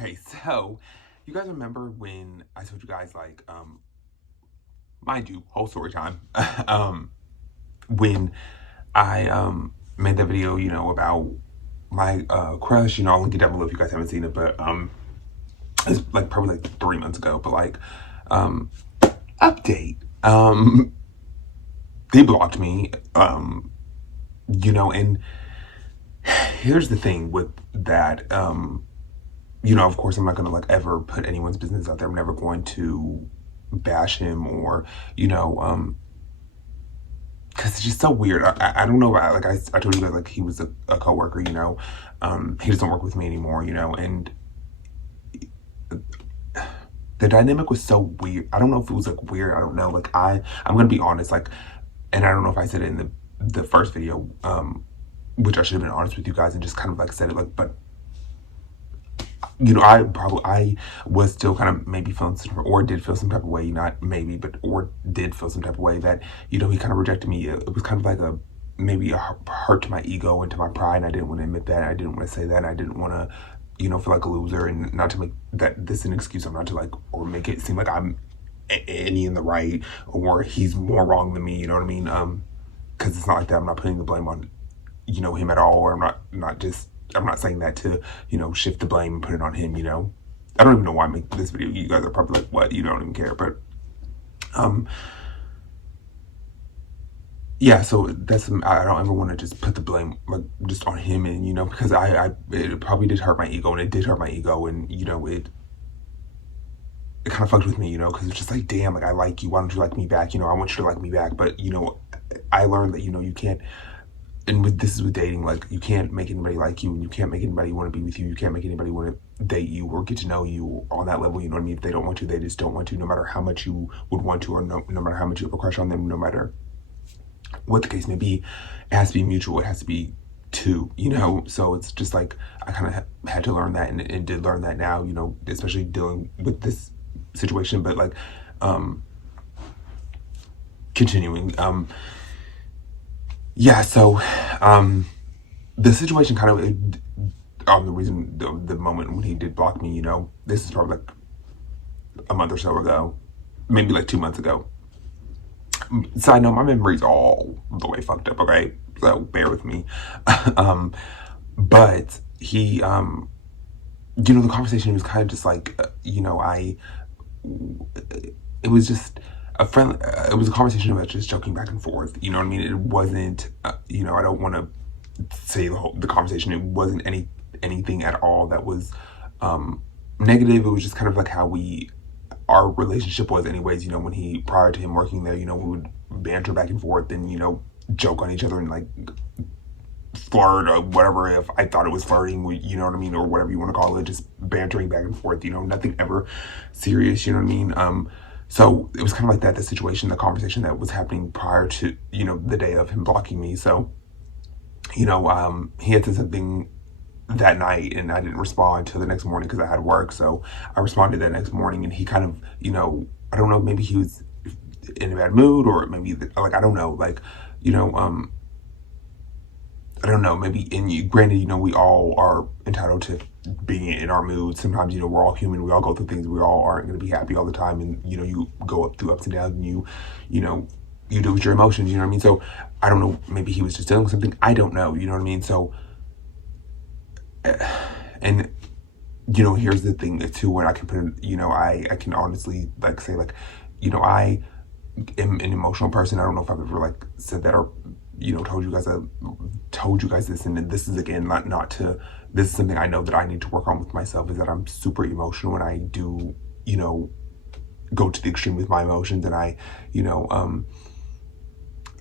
Okay, so you guys remember when I told you guys mind you, whole story time. When I made that video, about my crush, I'll link it down below if you guys haven't seen it, but it's like probably like 3 months ago, but um update. They blocked me. And here's the thing with that. Of course, I'm not gonna like ever put anyone's business out there. I'm never going to bash him or, because it's just so weird. I don't know. I told you guys like he was a coworker. He doesn't work with me anymore. And the dynamic was so weird. I don't know if it was like weird. I don't know. Like I'm gonna be honest. Like, and I don't know if I said it in the first video, which I should have been honest with you guys and just kind of like said it like, but I was still kind of maybe feeling some, or did feel some type of way, not maybe, but or did feel some type of way that, he kind of rejected me. It was kind of like maybe a hurt to my ego and to my pride. And I didn't want to admit that. I didn't want to say that. I didn't want to, feel like a loser, and not to make that this an excuse. I'm not to like, or make it seem like I'm any in the right or he's more wrong than me. You know what I mean? Because it's not like that. I'm not putting the blame on, him at all, or I'm not saying that to, shift the. And put it on him, I don't even know why I make this video. You guys are probably like, what? You don't even care. But, yeah, so I don't ever want to just put the blame, like, just on him. And, because it probably did hurt my ego, and it did hurt my ego. And, it kind of fucked with me, because it's just like, damn, like, I like you. Why don't you like me back? I want you to like me back. But, I learned that, you can't. And this is with dating, like, you can't make anybody like you, and you can't make anybody want to be with you. You can't make anybody want to date you or get to know you on that level. You know what I mean? If they don't want to, they just don't want to, no matter how much you would want to, or no matter how much you have a crush on them, no matter what the case may be. It has to be mutual. It has to be two, So it's just like, I kind of had to learn that, and did learn that now, especially dealing with this situation. But like, continuing, yeah, so the situation kind of, the reason, the moment when he did block me, this is probably like a month or so ago, maybe like 2 months ago. Side note, my memory's all the way fucked up, okay? So bear with me. But he, the conversation was kind of just like, it was just a friend. It was a conversation about just joking back and forth. You know what I mean? It wasn't. I don't want to say the conversation. It wasn't anything at all that was negative. It was just kind of like how our relationship was, anyways. When prior to him working there, we would banter back and forth and joke on each other and like flirt or whatever. If I thought it was flirting, you know what I mean, or whatever you want to call it, just bantering back and forth. Nothing ever serious. You know what I mean? So it was kind of like that, the situation, the conversation that was happening prior to, the day of him blocking me. So, he had said something that night, and I didn't respond till the next morning because I had work. So I responded that next morning, and he kind of, I don't know, maybe he was in a bad mood, or maybe like, I don't know, like, I don't know, maybe, and granted, we all are entitled to being in our moods. Sometimes, we're all human. We all go through things. We all aren't going to be happy all the time. And, you go through ups and downs, and you deal with your emotions, you know what I mean? So I don't know, maybe he was just dealing with something. I don't know, you know what I mean? So, and, here's the thing too, when I can put it, I can honestly like say like, I am an emotional person. I don't know if I've ever like said that, or told you guys this, and this is again not to, this is something I know that I need to work on with myself, is that I'm super emotional, and I do go to the extreme with my emotions, and I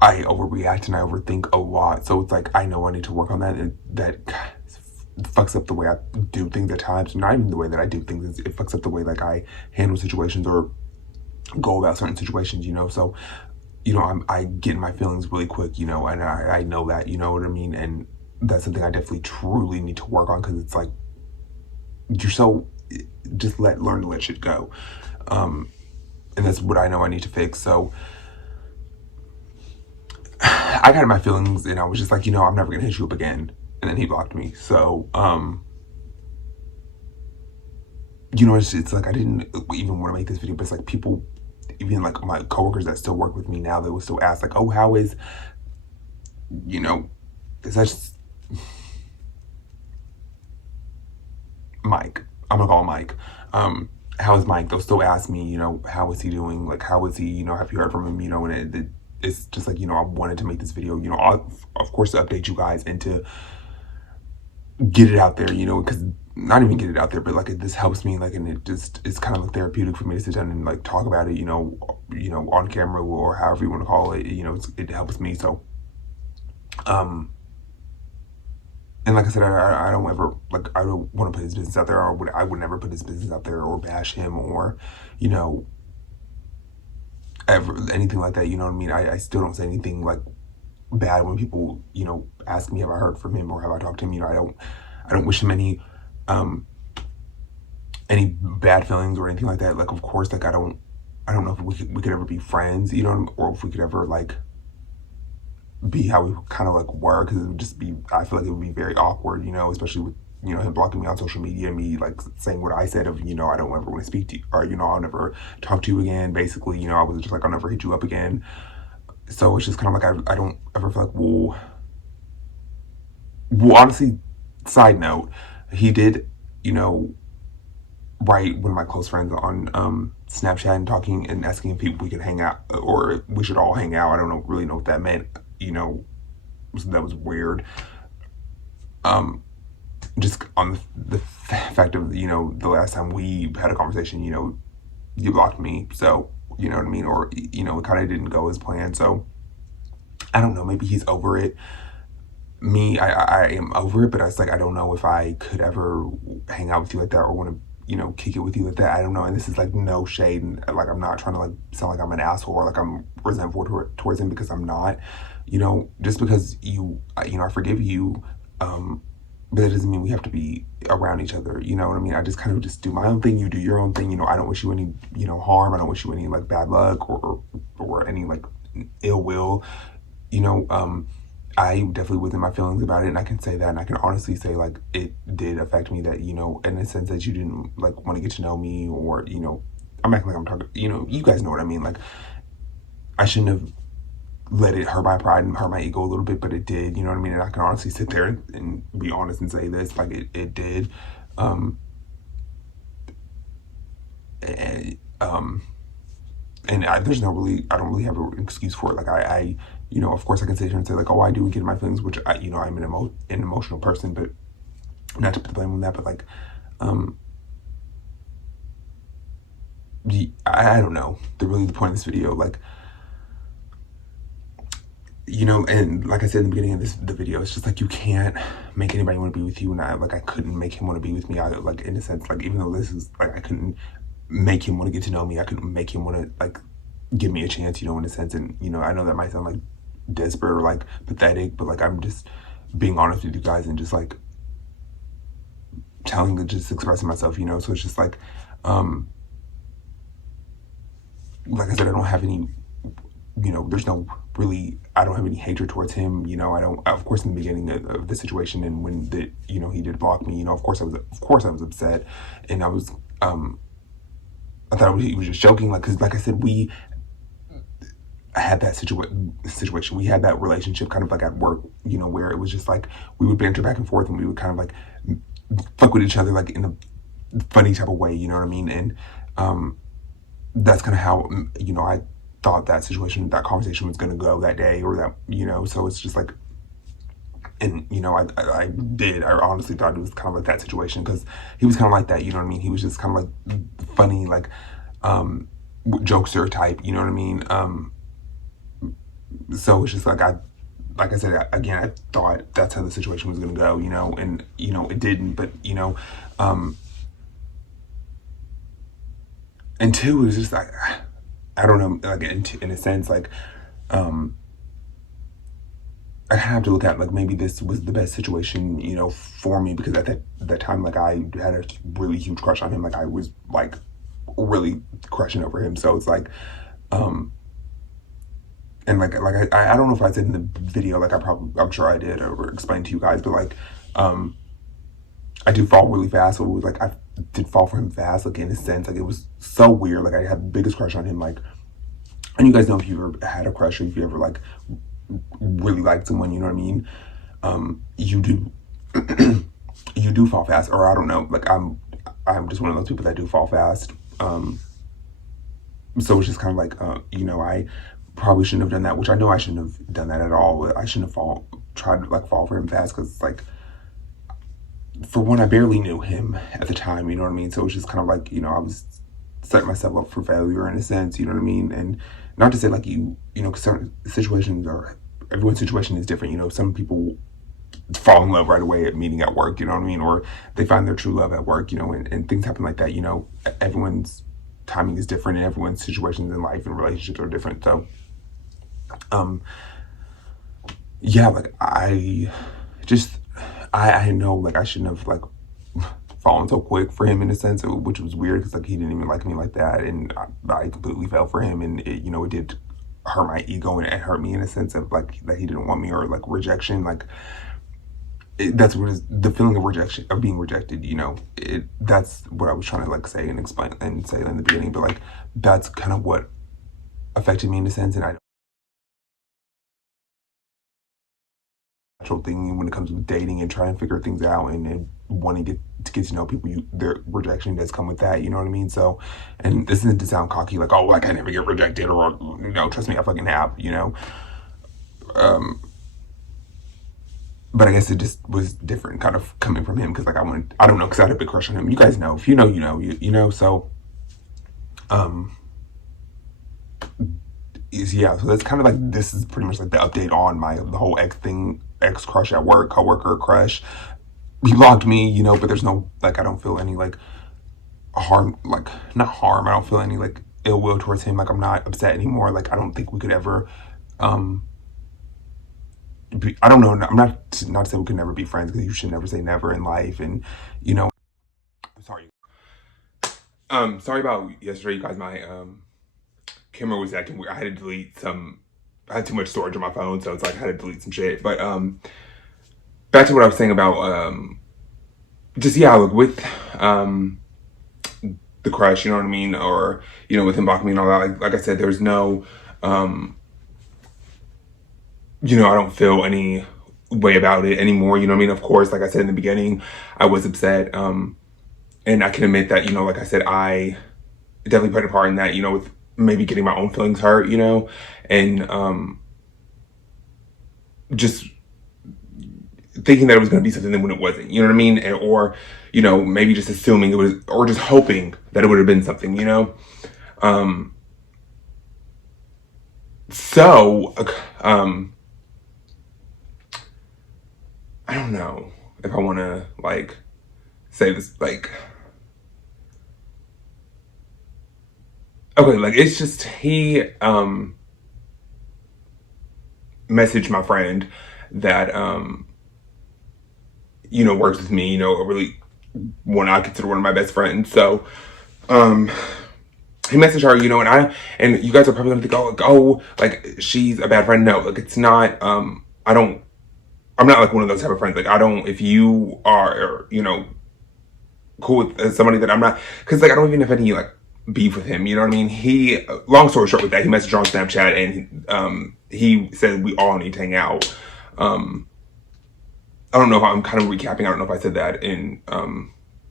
I overreact and I overthink a lot. So it's like, I know I need to work on that, and that fucks up the way I do things at times. Not even the way that I do things, it fucks up the way like I handle situations or go about certain situations, So I get in my feelings really quick, and I know that, you know what I mean? And that's something I definitely truly need to work on, because it's like, just learn to let shit go. And that's what I know I need to fix. So I got in my feelings, and I was just like, I'm never gonna hit you up again. And then he blocked me. So, you know, it's like I didn't even want to make this video, but it's like people, even like my coworkers that still work with me now, they will still ask like, oh, how is, you know, is that just Mike? I'm gonna call him Mike. How is Mike? They'll still ask me, you know, how is he doing? Like, how is he? You know, have you heard from him? You know, and it's just like, you know, I wanted to make this video, you know, of course, to update you guys and to get it out there, you know, because not even get it out there, but like this helps me, like, and it just it's kind of like therapeutic for me to sit down and like talk about it, you know, on camera or however you want to call it, you know, it helps me. So, and like I said, I don't ever like I don't want to put his business out there, or I would never put his business out there or bash him or, you know, ever anything like that. You know what I mean? I still don't say anything like bad when people, you know, ask me have I heard from him or have I talked to him. You know, I don't wish him any bad feelings or anything like that. Like, of course, like I don't know if we could ever be friends, you know, or if we could ever like be how we kind of like were, because it would just be, I feel like it would be very awkward, you know, especially with, you know, him blocking me on social media and me like saying what I said of, you know, I don't ever want to speak to you, or, you know, I'll never talk to you again. Basically, you know, I was just like, I'll never hit you up again. So it's just kind of like, I don't ever feel like, well, honestly, side note, he did, you know, write one of my close friends on Snapchat and talking and asking if we could hang out or we should all hang out. I don't really know what that meant, you know, so that was weird. Just on the fact of, you know, the last time we had a conversation, you know, you blocked me. So, you know what I mean? Or, you know, it kind of didn't go as planned. So I don't know, maybe he's over it. Me, I am over it, but it's like, I don't know if I could ever hang out with you like that or want to, you know, kick it with you like that. I don't know. And this is like no shade. And like, I'm not trying to like sound like I'm an asshole or like I'm resentful towards him, because I'm not, you know, just because you know, I forgive you. But that doesn't mean we have to be around each other. You know what I mean? I just kind of just do my own thing. You do your own thing. You know, I don't wish you any, you know, harm. I don't wish you any like bad luck or any like ill will, you know. I definitely was in my feelings about it, and I can say that, and I can honestly say like it did affect me, that, you know, in the sense that you didn't like want to get to know me, or, you know, I'm acting like I'm talking, you know, you guys know what I mean. Like, I shouldn't have let it hurt my pride and hurt my ego a little bit, but it did, you know what I mean? And I can honestly sit there and be honest and say this, like it did. And, there's no really, I don't really have an excuse for it. Like I, you know, of course I can sit here and say like, oh, I do get in my feelings, which I, you know, I'm an emotional person, but not to put the blame on that, but like, I don't know. The point of this video, like, you know, and like I said in the beginning of the video, it's just like, you can't make anybody want to be with you. And I couldn't make him want to be with me. I like, in a sense, like, even though this is like, I couldn't make him want to get to know me. I couldn't make him want to like give me a chance, you know, in a sense. And, you know, I know that might sound like desperate or like pathetic, but like, I'm just being honest with you guys and just like just expressing myself, you know. So it's just like I said, I don't have any, you know, there's no really, I don't have any hatred towards him, you know. I don't, of course, in the beginning of the situation, and when you know, he did block me, you know, of course I was upset, and I was, I thought he was just joking, like, cause like I said, we had that situation, we had that relationship kind of like at work, you know, where it was just like, we would banter back and forth, and we would kind of like fuck with each other, like in a funny type of way, you know what I mean? And, that's kind of how, you know, I thought that conversation was going to go that day, or that, you know. So it's just like, and, you know, I honestly thought it was kind of like that situation, because he was kind of like that, you know what I mean? He was just kind of like funny, like, jokester type, you know what I mean? So it's just like, like I said, again, I thought that's how the situation was going to go, you know, and, you know, it didn't, but, you know, and two, it was just like, I don't know, like, in a sense, like, I have to look at, like, maybe this was the best situation, you know, for me, because at that time, like, I had a really huge crush on him. Like, I was, like, really crushing over him. So it's like, and like I don't know if I said in the video, like, I'm sure I did or explained to you guys, but like, I do fall really fast. So it was like I did fall for him fast, like in a sense. Like it was so weird. Like I had the biggest crush on him. Like, and you guys know if you ever had a crush or if you ever like really liked someone, you know what I mean? You do you do fall fast, or I don't know. Like I'm just one of those people that do fall fast. So it's just kind of like you know, I probably shouldn't have done that, which I know I shouldn't have done that at all. I shouldn't have tried to like fall for him fast because like for one, I barely knew him at the time, you know what I mean? So it was just kind of like, you know, I was setting myself up for failure in a sense, you know what I mean? And not to say like you know, 'cause certain situations are, everyone's situation is different, you know, some people fall in love right away at meeting at work, you know what I mean? Or they find their true love at work, you know, and things happen like that, you know, everyone's timing is different and everyone's situations in life and relationships are different. So, um, yeah, like just, I know like I shouldn't have like fallen so quick for him in a sense, which was weird because like he didn't even like me like that, and I completely fell for him, and it, you know, it did hurt my ego and it hurt me in a sense of like that he didn't want me or like rejection, like that's what is the feeling of rejection, of being rejected, you know, that's what I was trying to like say and explain and say in the beginning, but like that's kind of what affected me in a sense, and I natural thing when it comes with dating and trying to figure things out and wanting to get to know people. Their rejection does come with that, you know what I mean? So, and this isn't to sound cocky, like, oh, like I never get rejected, or you know, trust me, I fucking have, you know. Um, but I guess it just was different, kind of coming from him because like I don't know, because I had a big crush on him. You guys know, if you know, you know, you know. So, um, yeah, so that's kind of like, this is pretty much like the update on the whole ex thing, ex crush at work, coworker crush. He blocked me, you know, but there's no like, I don't feel any like harm, like not harm. I don't feel any like ill will towards him. Like I'm not upset anymore. Like I don't think we could ever. Um, I don't know. I'm not to say we could never be friends because you should never say never in life. And you know, I'm sorry. Sorry about yesterday, you guys. My camera was acting weird. I had to delete some. I had too much storage on my phone, so it's like I had to delete some shit. But back to what I was saying about just yeah, like with the crush, you know what I mean, or you know, with him blocking me and all that. Like I said, there's no, you know, I don't feel any way about it anymore. You know what I mean? Of course, like I said in the beginning, I was upset, and I can admit that, you know, like I said, I definitely played a part in that. You know, with maybe getting my own feelings hurt, you know, and just thinking that it was going to be something when it wasn't, you know what I mean? Or, you know, maybe just assuming it was, or just hoping that it would have been something, you know? Um, so, I don't know if I want to, like, say this, like, okay, like, it's just, he, messaged my friend that, you know, works with me, you know, a really, one I consider one of my best friends. So, um, he messaged her, you know, and you guys are probably gonna think, oh, like she's a bad friend. No, like it's not. I'm not like one of those type of friends. Like I don't. If you are, you know, cool with somebody that I'm not, because like I don't even have any like beef with him. You know what I mean? He, long story short, with that, he messaged her on Snapchat, and he said we all need to hang out. Um, I don't know if I'm kind of recapping. I don't know if I said that in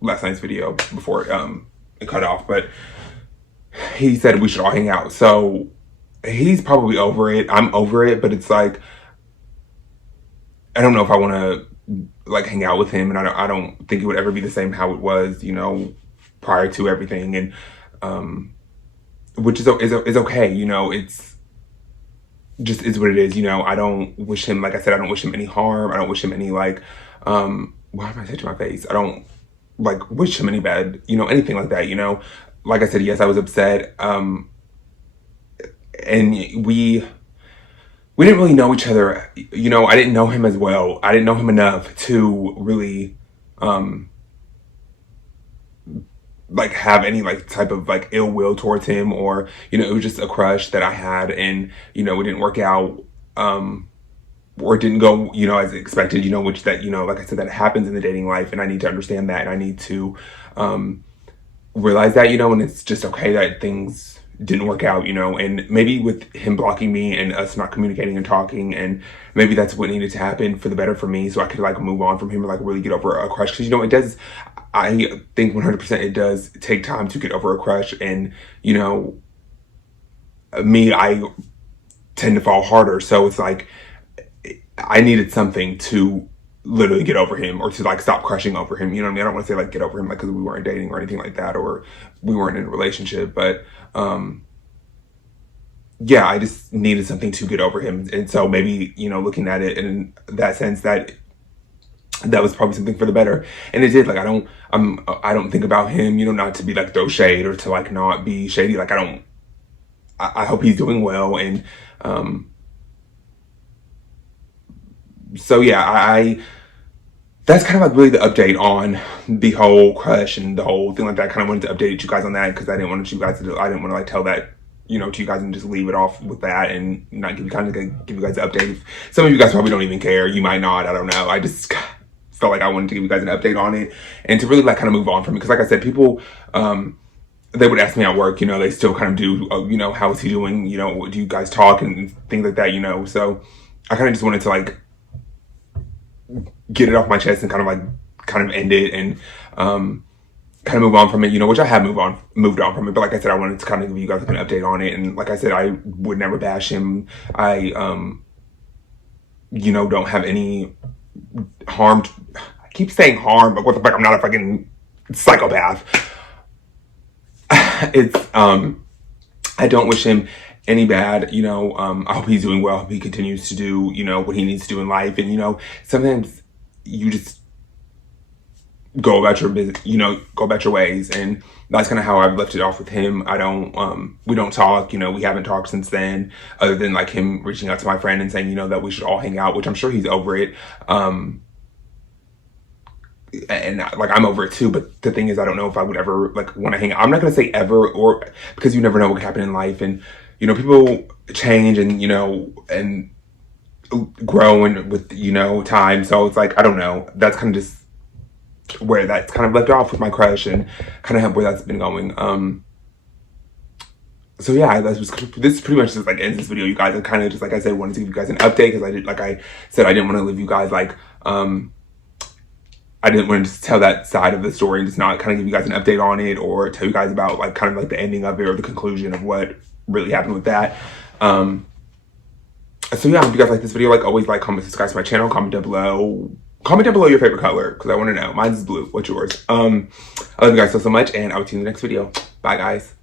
last night's video before it cut off, but he said we should all hang out. So he's probably over it. I'm over it, but it's like I don't know if I want to like hang out with him, and I don't think it would ever be the same how it was, you know, prior to everything, and which is okay, you know. It's just is what it is, you know. I don't wish him, like I said, I don't wish him any harm. I don't wish him any like why am I touching my face? I don't like wish him any bad, you know, anything like that, you know. Like I said, yes, I was upset. And we didn't really know each other. You know, I didn't know him as well. I didn't know him enough to really like have any like type of like ill will towards him, or you know, it was just a crush that I had, and you know, it didn't work out or didn't go, you know, as expected, you know, which that, you know, like I said, that happens in the dating life, and I need to understand that, and I need to realize that, you know, and it's just okay that things didn't work out, you know, and maybe with him blocking me and us not communicating and talking, and maybe that's what needed to happen for the better for me, so I could like move on from him and like really get over a crush, because, you know, it does, I think 100% it does take time to get over a crush, and, you know, me, I tend to fall harder, so it's like, I needed something to literally get over him, or to like stop crushing over him. You know what I mean? I don't want to say like get over him like because we weren't dating or anything like that, or we weren't in a relationship, but yeah, I just needed something to get over him. And so maybe, you know, looking at it in that sense, that was probably something for the better. And it did. Like, I don't think about him, you know, not to be like throw shade or to like not be shady. Like, I hope he's doing well. And so yeah, that's kind of like really the update on the whole crush and the whole thing like that. I kind of wanted to update you guys on that because I didn't want you guys to, I didn't want to like tell that, you know, to you guys and just leave it off with that and not give you guys an update. Some of you guys probably don't even care. You might not. I don't know. I just felt like I wanted to give you guys an update on it and to really like kind of move on from it. Because like I said, people, they would ask me at work, you know, they still kind of do, you know, how is he doing? You know, do you guys talk and things like that, you know? So I kind of just wanted to like get it off my chest and kind of end it and kind of move on from it, you know, which I have moved on from it. But like I said, I wanted to kind of give you guys like an update on it. And like I said, I would never bash him. I, you know, don't have any harm. I keep saying harm, but what the fuck? I'm not a fucking psychopath. It's, I don't wish him any bad, you know. I hope he's doing well. I hope he continues to do, you know, what he needs to do in life. And, you know, sometimes you just go about your business, you know, go about your ways. And that's kind of how I've left it off with him. We don't talk, you know, we haven't talked since then, other than like him reaching out to my friend and saying, you know, that we should all hang out, which I'm sure he's over it. And like, I'm over it too, but the thing is, I don't know if I would ever like want to hang out. I'm not going to say ever, or because you never know what could happen in life. And, you know, people change and, you know, and grow and with, you know, time. So it's like, I don't know. That's kind of just where that's kind of left off with my crush and kind of where that's been going. So yeah, this pretty much just like ends this video, you guys. I kind of just, like I said, wanted to give you guys an update because like I said, I didn't want to leave you guys like, I didn't want to just tell that side of the story and just not kind of give you guys an update on it or tell you guys about like kind of like the ending of it or the conclusion of what really happened with that. So yeah, I hope you guys like this video. Like always, like, comment, subscribe to my channel, comment down below. Comment down below your favorite color because I want to know. Mine's blue. What's yours? I love you guys so much, and I will see you in the next video. Bye, guys.